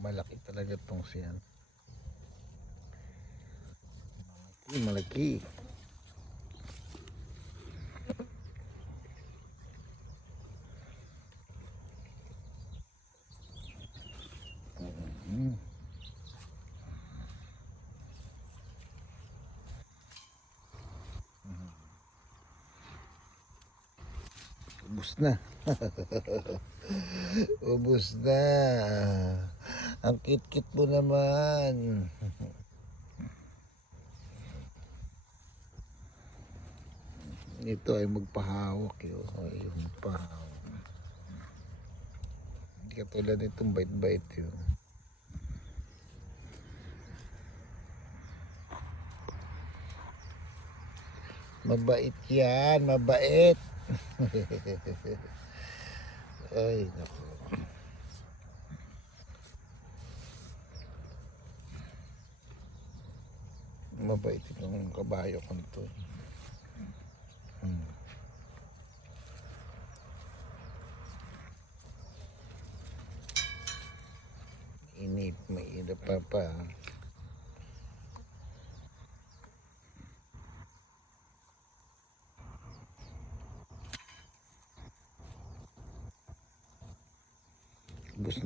Malaki talaga tong siyan. Malaki. Ubus na. Ubus na. Ang kit-kit mo naman. Ito ay magpahawak yun. Ay, magpahawak. Hindi katulad itong bait-bait yun. Mabait yan, mabait. Ay, naku. Mabait itong kabayo ko nito. Inip, mainip pa.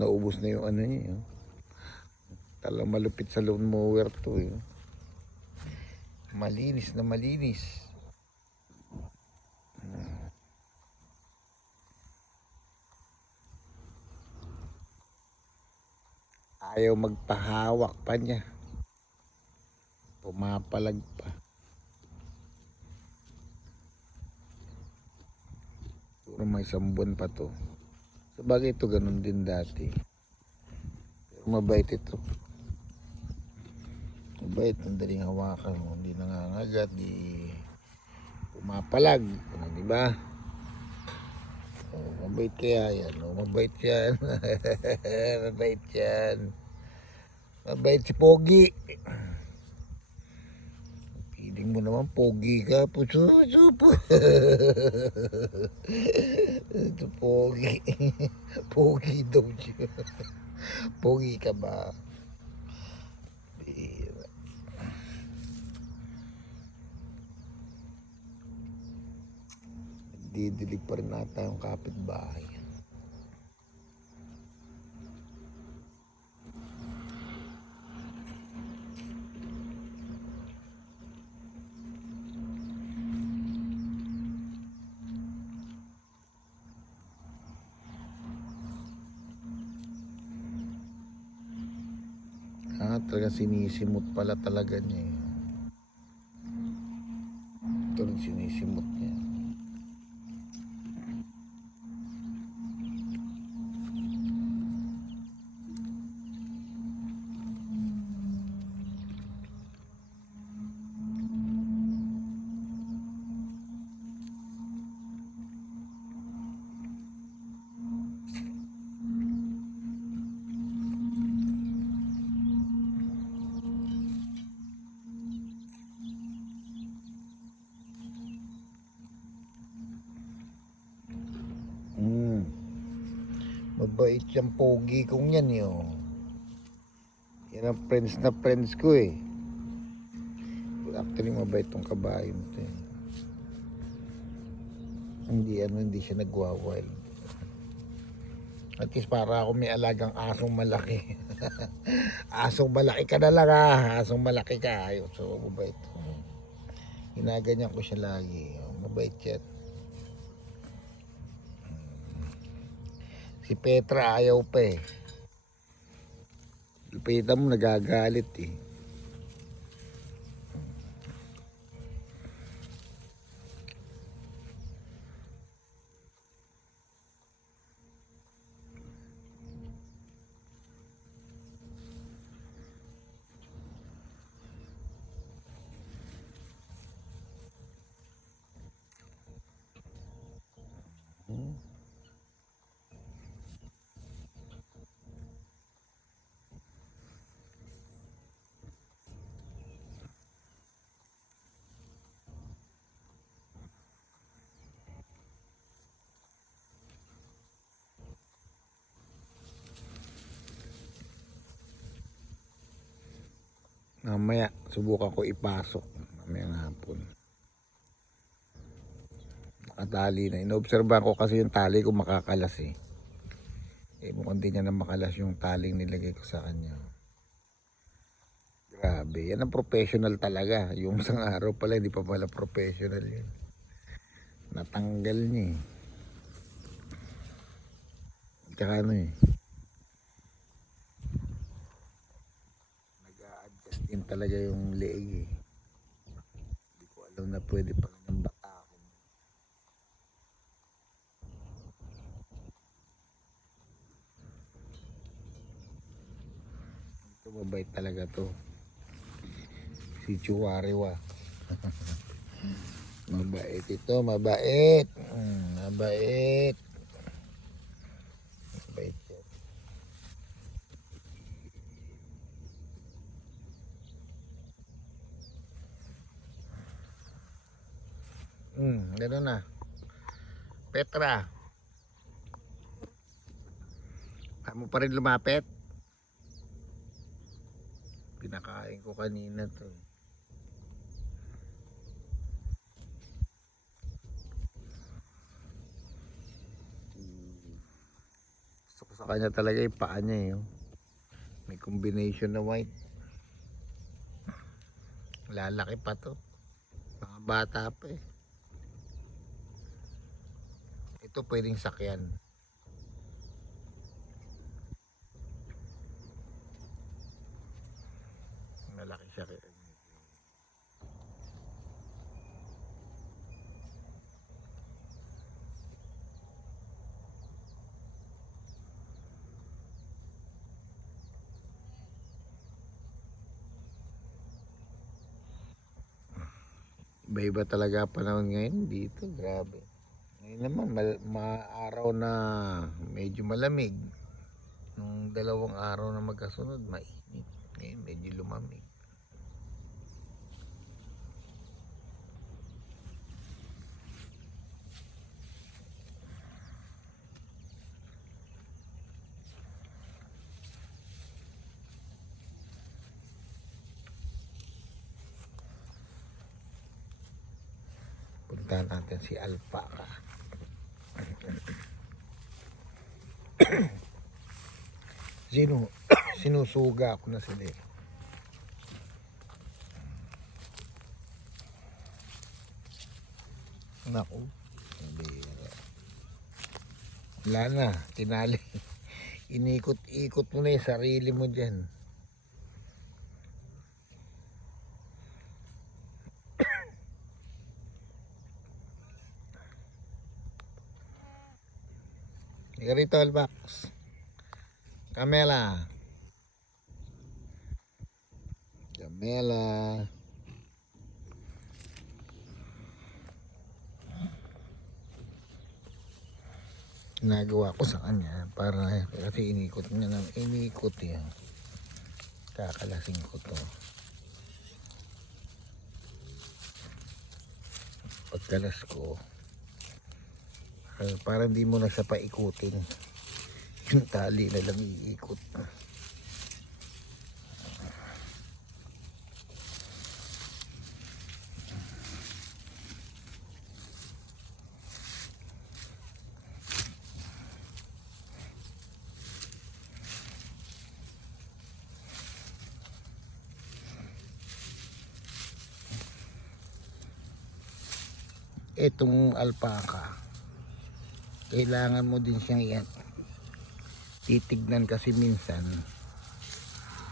Ubus na yung ano niya. Talang malupit sa lawn mower to. Malinis na malinis. Ayaw magpahawak pa niya. Pumapalag pa. Siguro may isang buwan pa to. Sabagay ito ganun din dati. Pero mabait ito. Mabait, ang daling hawakan. Hindi nangangagat, di pumapalag. Ano, di ba? Oh, mabait kaya yan. Oh, mabait yan. Mabait yan. Mabait si Pogi. Piling mo naman, Pogi ka. Puso. Ito, Pogi. Pogi daw siya. Pogi ka ba? Didilig pa rin nata yung kapitbahay. Talaga sinisimot pala talaga niya. Ito rin sinisimot niya. Mabait yung Pogi kong yan yun. Yan ang friends ko eh. Actually mabait tong kabayo nito eh. Hindi siya nagwawild. At least para ako may alagang asong malaki. Asong malaki ka na lang Asong malaki ka. Ayun, so mabait. Ginaganyan ko siya lagi. Mabait yan. Si Petra ayaw pa eh. Lupitan mo nagagalit eh. Mamaya, subukan ko ipasok. Mamayang hapon. Nakatali na. Inoobserbahan ko kasi yung tali ko makakalas eh. Mukhang di niya na makalas yung taling nilagay ko sa kanya. Grabe, yan ang professional talaga. Yung isang araw pala, hindi pa pala professional yun. Natanggal niya eh. Tsaka ano eh. Nag-a-adjust din talaga yung leeg eh. Hindi ko alam na pwede pa ng batakon. Ito mabait talaga to. Si Chihuahua. Mabait ito, mabait. Mabait. Mabait yan. Gano'n na. Petra. Kaya mo pa rin lumapit. Pinakain ko kanina to. Gusto ko sa kanya talaga yung paa niya eh. May combination na white. Lalaki pa to. Mga bata pa eh. Ito pwedeng sakyan. Malaki siya. Iba-iba talaga panahon ngayon dito. Grabe. Ngayon naman, araw na medyo malamig. Nung 2 araw na magkasunod, mainit. Ngayon, medyo lumamig. Puntahan natin si Alpaca. Sinusuga ako na sila eh. Naku, wala na, tinali. Inikot-ikot mo na yung sarili mo dyan. Ika rito, Alpax. Camela. Camela. Nagawa ko sa kanya para kasi inikot niya ng inikot yan. Kakalasing ko to. Pagkalas ko, para hindi mo na siya paikutin. Yung tali na lang iikot. Itong alpaca, kailangan mo din siyang titignan kasi minsan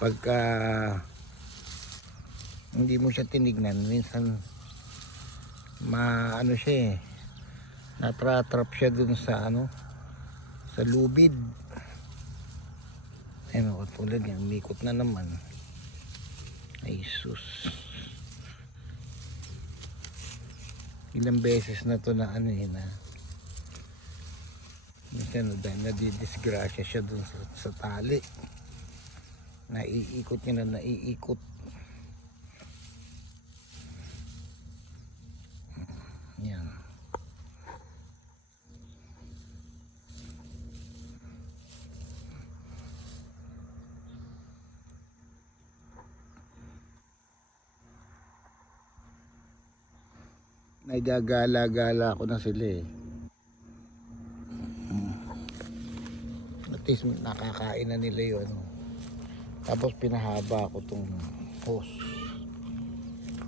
pagka hindi mo siya tinignan, minsan maano siya eh, natratrap siya dun sa sa lubid. Ayun o, tulad yan, umikot na naman. Ay sus, ilang beses na to na na minsan nadidisgrasya siya dun sa tali. Naiikot niya na naiikot. Yan. Nagagala-gala ko na sila eh. At least nakakain na nila yun. Tapos pinahaba ko tong hose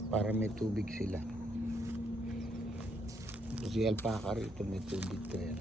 para may tubig sila. Si alpaca rito may tubig to yan.